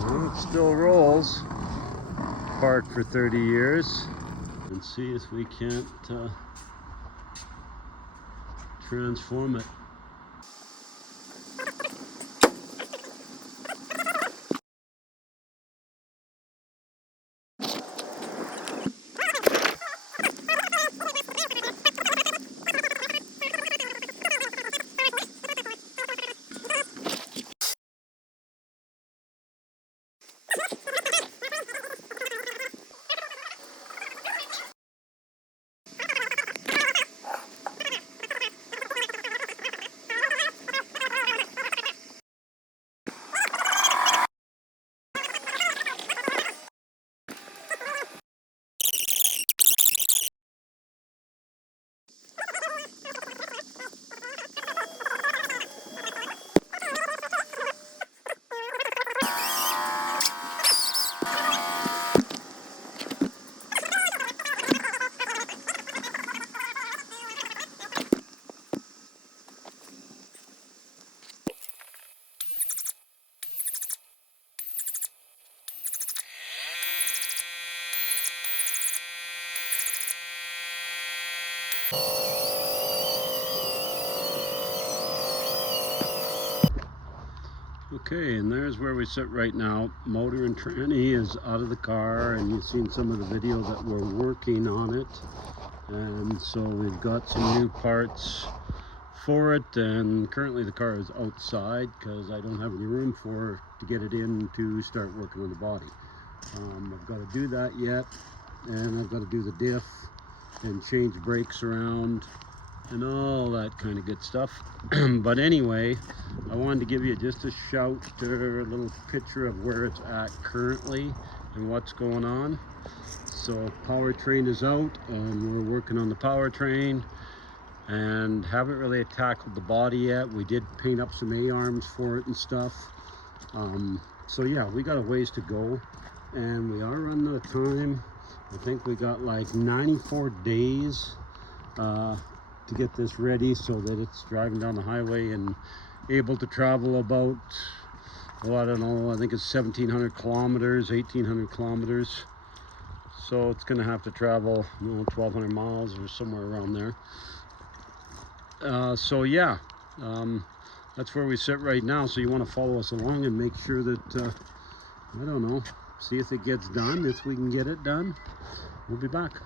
Well, it still rolls. Parked for 30 years. And see if we can't transform it. Okay, and there's where we sit right now. Motor and tranny is out of the car, and you've seen some of the video that we're working on it. And so we've got some new parts for it, and currently the car is outside because I don't have any room to get it in to start working on the body. I've got to do that yet, and I've got to do the diff and change brakes around and all that kind of good stuff. But anyway, I wanted to give you just a shout or a little picture of where it's at currently and what's going on. So powertrain is out, and we're working on the powertrain and haven't really tackled the body yet. We did paint up some A-arms for it and stuff. So yeah, we got a ways to go, and we are running out of time. I think we got like 94 days to get this ready so that it's driving down the highway and able to travel about, well, I don't know, I think it's 1,700 kilometers, 1,800 kilometers. So it's going to have to travel, 1,200 miles or somewhere around there. So yeah, that's where we sit right now. So you want to follow us along and make sure that, I don't know, see if it gets done. If we can get it done, we'll be back.